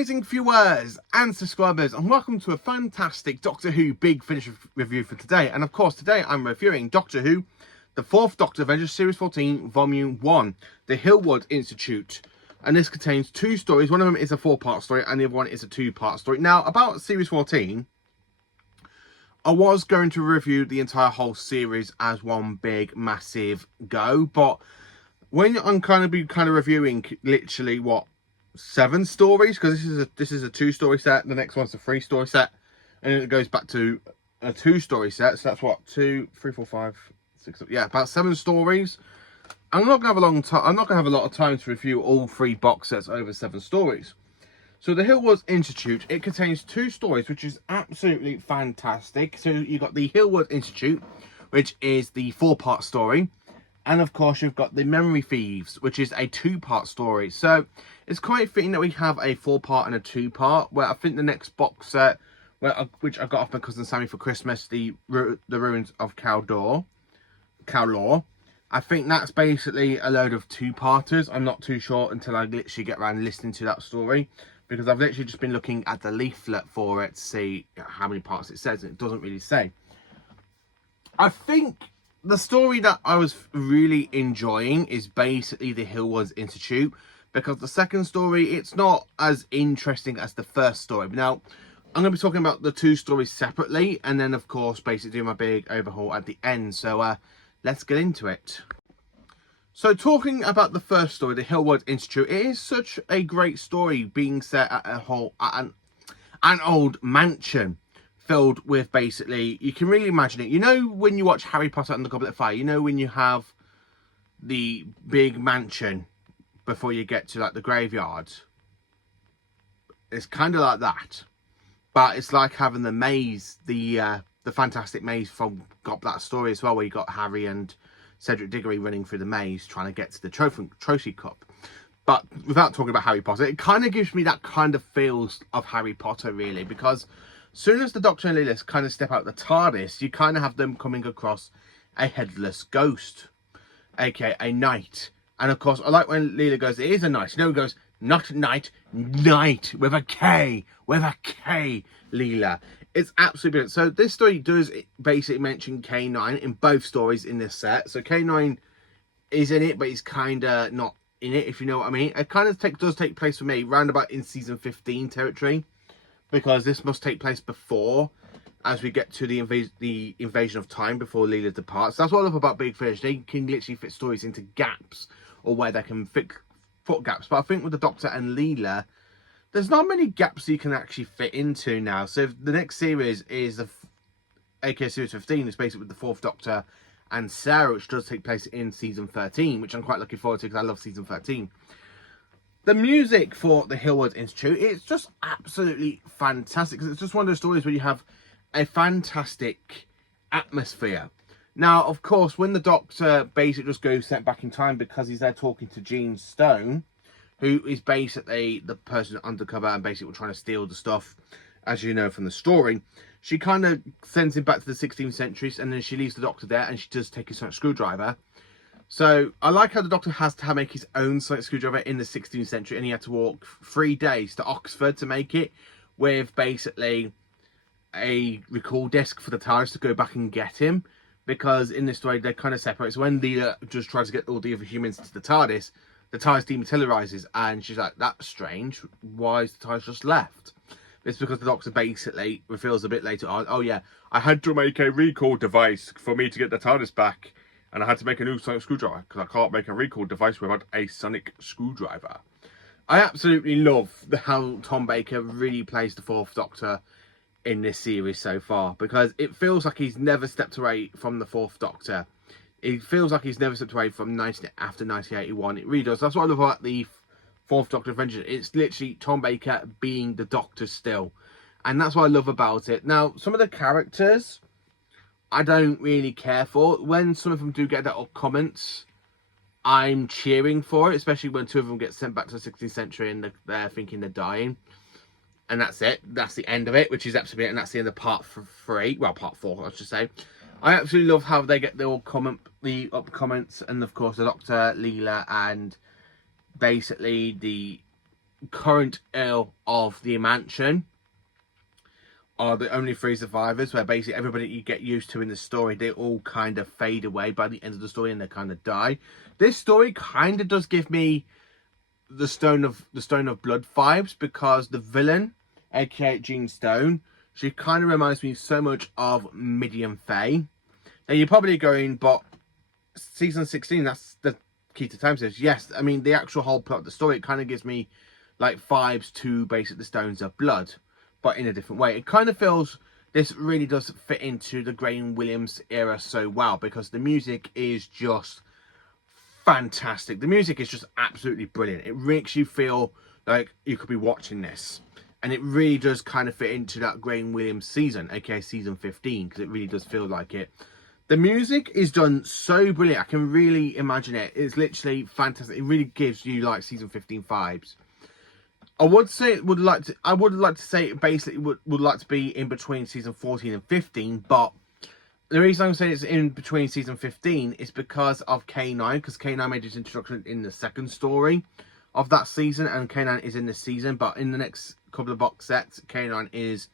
amazing viewers and subscribers, and welcome to a fantastic Doctor Who Big Finish review for today. And of course, today I'm reviewing Doctor Who, the 4th Doctor, Avengers Series 14, Volume 1, the Hellwood Institute. And this contains 2 stories. One of them is a 4-part story, and the other one is a 2-part story. Now, about Series 14, I was going to review the entire whole series as one big, massive go, but when I'm going to be reviewing literally, 7 stories, because this is a 2-story set, the next one's a 3-story set, and then it goes back to a 2-story set. So that's what, 2, 3, 4, 5, 6, yeah, about 7 stories. I'm not gonna have a long time. I'm not gonna have a lot of time to review all 3 box sets over 7 stories. So the Hellwood Institute, it contains 2 stories, which is absolutely fantastic. So you've got the Hellwood Institute, which is the 4-part story. And of course, you've got the Memory Thieves, which is a 2-part story. So it's quite fitting that we have a 4-part and a 2-part. Where I think the next box set, which I got off my cousin Sammy for Christmas, the Ruins of Kaldor, I think that's basically a load of 2-parters. I'm not too sure until I literally get around listening to that story, because I've literally just been looking at the leaflet for it to see how many parts it says, and it doesn't really say. I think the story that I was really enjoying is basically the Hellwood Institute, because the second story, it's not as interesting as the first story. Now, I'm going to be talking about the 2 stories separately, and then, of course, basically do my big overhaul at the end. So, let's get into it. So, talking about the first story, the Hellwood Institute, it is such a great story, being set at an old mansion filled with, basically, you can really imagine it. You know when you watch Harry Potter and the Goblet of Fire, you know when you have the big mansion before you get to, like, the graveyard? It's kind of like that. But it's like having the maze, the fantastic maze from that story as well, where you got Harry and Cedric Diggory running through the maze trying to get to the trophy cup. But without talking about Harry Potter, it kind of gives me that kind of feels of Harry Potter, really, because soon as the Doctor and Leela kind of step out the TARDIS, you kind of have them coming across a headless ghost, aka a knight. And of course, I like when Leela goes, it is a knight. No, it goes, not knight, knight, with a K, Leela. It's absolutely brilliant. So this story does basically mention K9 in both stories in this set. So K9 is in it, but he's kind of not in it, if you know what I mean. It kind of does take place for me roundabout in season 15 territory, because this must take place before, as we get to the invasion of time before Leela departs. That's what I love about Big Finish. They can literally fit stories into gaps, or where they can foot gaps. But I think with the Doctor and Leela, there's not many gaps you can actually fit into now. So the next series is aka Series 15, is basically with the 4th Doctor and Sarah, which does take place in season 13, which I'm quite looking forward to, because I love season 13. The music for the Hellwood Institute, it's just absolutely fantastic, because it's just one of those stories where you have a fantastic atmosphere. Now, of course, when the Doctor basically just goes sent back in time, because he's there talking to Jean Stone, who is basically the person undercover and basically trying to steal the stuff, as you know from the story, she kind of sends him back to the 16th century, and then she leaves the Doctor there, and she does take his sonic screwdriver. So I like how the Doctor has to make his own sonic screwdriver in the 16th century, and he had to walk 3 days to Oxford to make it, with basically a recall disc for the TARDIS to go back and get him, because in this story they kind of separate. So when Leela just tries to get all the other humans into the TARDIS dematerializes, and she's like, that's strange, why is the TARDIS just left? It's because the Doctor basically reveals a bit later on, oh yeah, I had to make a recall device for me to get the TARDIS back, and I had to make a new sonic screwdriver, because I can't make a recall device without a sonic screwdriver. I absolutely love how Tom Baker really plays the 4th Doctor in this series so far, because it feels like he's never stepped away from the 4th Doctor. It feels like he's never stepped away from after 1981. It really does. That's what I love about the 4th Doctor Adventure. It's literally Tom Baker being the Doctor still. And that's what I love about it. Now, some of the characters, I don't really care for. When some of them do get that up comments, I'm cheering for it. Especially when 2 of them get sent back to the 16th century and they're thinking they're dying. And that's it. That's the end of it, which is absolutely it. And that's the end of part 3. Well, part 4, I should say. I absolutely love how they get the up comments, and of course the Doctor, Leela, and basically the current Earl of the mansion are the only three survivors, where basically everybody you get used to in the story, they all kind of fade away by the end of the story and they kind of die. This story kind of does give me the Stone of Blood vibes, because the villain, aka Jean Stone, she kind of reminds me so much of Midian Faye. Now you're probably going, but season 16, that's the key to time says. Yes, I mean the actual whole plot of the story, it kind of gives me like vibes to basically the Stones of Blood, but in a different way. It kind of feels, this really does fit into the Graham Williams era so well, because the music is just fantastic. The music is just absolutely brilliant. It makes you feel like you could be watching this, and it really does kind of fit into that Graham Williams season, aka season 15, because it really does feel like it. The music is done so brilliant. I can really imagine it. It's literally fantastic. It really gives you like season 15 vibes. I would like to say it basically would like to be in between season 14 and 15, but the reason I'm saying it's in between season 15 is because of K9, because K9 made his introduction in the second story of that season, and K9 is in this season, but in the next couple of box sets, K9 is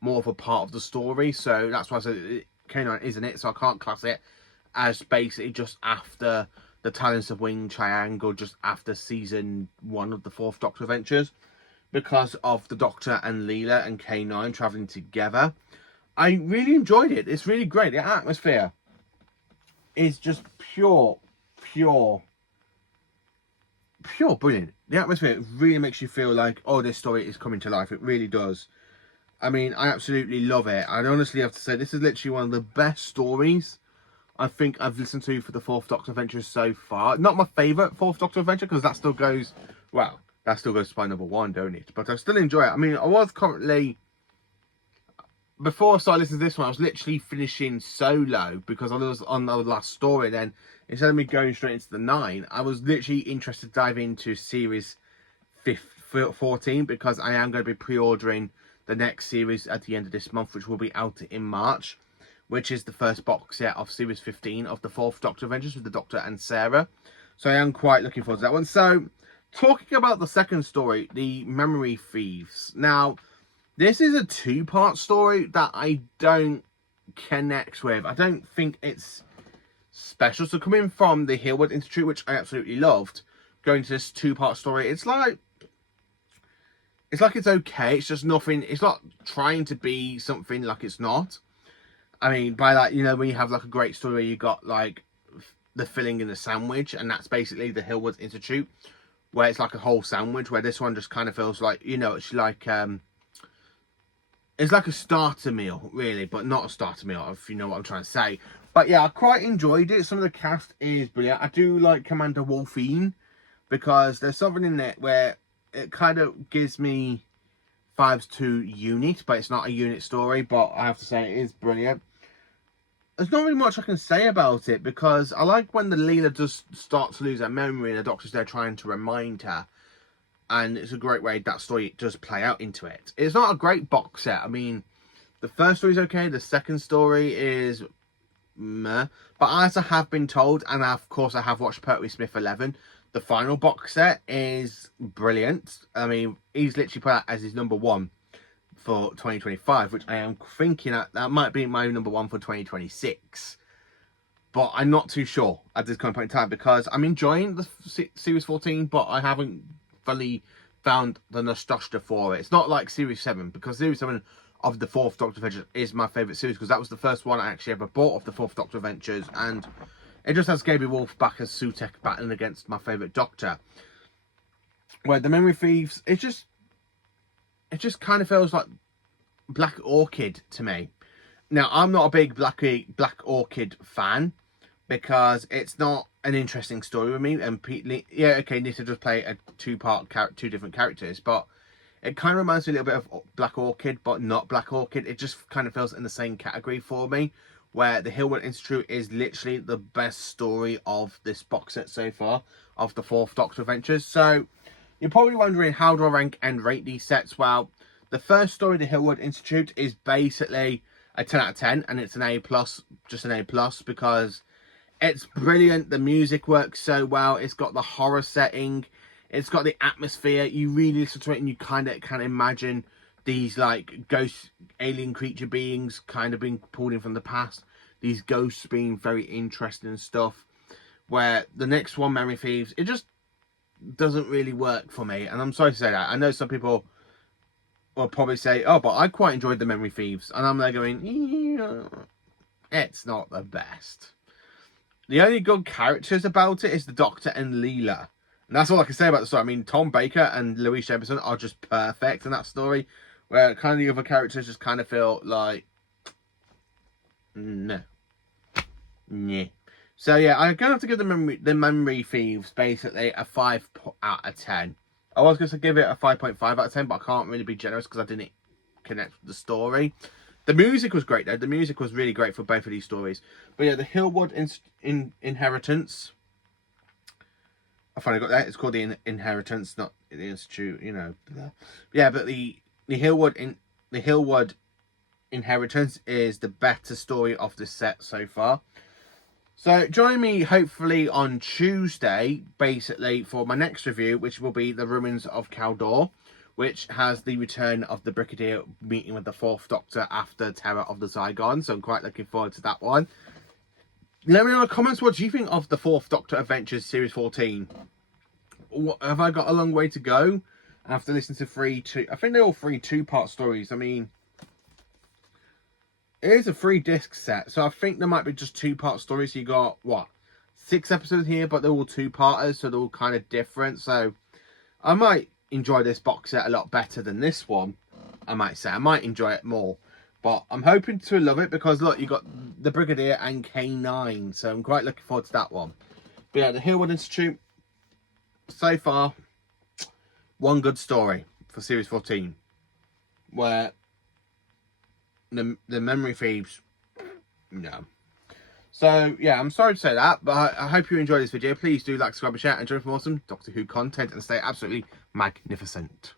more of a part of the story, so that's why I said K9 isn't it, so I can't class it as basically just after the Talents of Wing Triangle, just after season 1 of the 4th Doctor Adventures, because of the Doctor and Leela and K9 travelling together. I really enjoyed it. It's really great. The atmosphere is just pure brilliant. The atmosphere really makes you feel like, oh, this story is coming to life. It really does. I mean, I absolutely love it. I honestly have to say, this is literally one of the best stories I think I've listened to for the 4th Doctor Adventure so far. Not my favourite 4th Doctor Adventure, because that still goes, well, that still goes to my number 1, don't it? But I still enjoy it. I mean, I was currently, before I started listening to this one, I was literally finishing Solo, because I was on the last story. Then instead of me going straight into the 9, I was literally interested to dive into series 14, because I am going to be pre-ordering the next series at the end of this month, which will be out in March, which is the first box set of series 15 of the 4th Doctor Adventures with the Doctor and Sarah. So I am quite looking forward to that one. So, talking about the second story, the Memory Thieves. Now, this is a 2-part story that I don't connect with. I don't think it's special. So coming from the Hellwood Institute, which I absolutely loved, going to this 2-part story, it's like it's okay. It's just nothing. It's not trying to be something like it's not. I mean, by that, you know, when you have like a great story where you got like the filling in the sandwich, and that's basically the Hellwood Institute, where it's like a whole sandwich, where this one just kind of feels like, you know, it's like a starter meal, really, but not a starter meal, if you know what I'm trying to say. But yeah, I quite enjoyed it. Some of the cast is brilliant. I do like Commander Wolfine, because there's something in it where it kind of gives me vibes to Unit, but it's not a Unit story, but I have to say it is brilliant. There's not really much I can say about it, because I like when the Leela does start to lose her memory and the Doctor's there trying to remind her, and it's a great way that story does play out into it. It's not a great box set. I mean, the first story is okay, the second story is meh, but as I have been told, and of course I have watched Pertwee Smith 11, the final box set is brilliant. I mean, he's literally put out as his number 1 for 2025, which I am thinking that might be my number 1 for 2026. But I'm not too sure at this current point in time, because I'm enjoying the Series 14, but I haven't fully found the nostalgia for it. It's not like Series 7, because Series 7 of the 4th Doctor Adventures is my favourite series, because that was the first one I actually ever bought of the 4th Doctor Adventures, and it just has Gabriel Wolf back as Sutekh battling against my favourite Doctor. Where the Memory Thieves, it just kind of feels like Black Orchid to me. Now, I'm not a big Black Orchid fan, because it's not an interesting story with me. And yeah, okay, Nita does play a 2 different characters, but it kind of reminds me a little bit of Black Orchid, but not Black Orchid. It just kind of feels in the same category for me, where the Hellwood Institute is literally the best story of this box set so far, of the 4th Doctor Adventures. So, you're probably wondering, how do I rank and rate these sets? Well, the first story, the Hellwood Institute, is basically a 10 out of 10, and it's an A+, just an A+, because it's brilliant. The music works so well. It's got the horror setting. It's got the atmosphere. You really listen to it and you kind of can imagine these like ghost alien creature beings kind of being pulled in from the past. These ghosts being very interesting and stuff. Where the next one, Memory Thieves, it just doesn't really work for me. And I'm sorry to say that. I know some people will probably say, oh, but I quite enjoyed the Memory Thieves. And I'm there going, yeah, it's not the best. The only good characters about it is the Doctor and Leela. And that's all I can say about the story. I mean, Tom Baker and Louise Jefferson are just perfect in that story. Where kind of the other characters just kind of feel like, no. Yeah. So yeah, I'm going to have to give the Memory Thieves basically a 5 out of 10. I was going to give it a 5.5 out of 10, but I can't really be generous because I didn't connect with the story. The music was great though. The music was really great for both of these stories. But yeah, the Hellwood Inheritance. I finally got that. It's called the Inheritance, not the Institute. You know. Yeah, but the Hellwood Inheritance is the better story of the set so far. So join me hopefully on Tuesday, basically, for my next review, which will be The Ruins of Cawdor, which has the return of the Brigadier meeting with the 4th Doctor after Terror of the Zygon. So I'm quite looking forward to that one. Let me know in the comments, what do you think of the 4th Doctor Adventures Series 14? Have I got a long way to go? I have to listen to I think they're all 3 two-part stories. I mean, it is a 3-disc set, so I think there might be just 2-part stories. So you got, what, 6 episodes here, but they're all 2-parters, so they're all kind of different. So I might enjoy this box set a lot better than this one, I might say. I might enjoy it more. But I'm hoping to love it because, look, you got the Brigadier and K9, so I'm quite looking forward to that one. But yeah, the Hellwood Institute, so far, one good story for Series 14, where the Memory Thieves, no. So yeah, I'm sorry to say that, but I hope you enjoyed this video. Please do like, subscribe, and share, and join for more awesome Doctor Who content, and stay absolutely magnificent.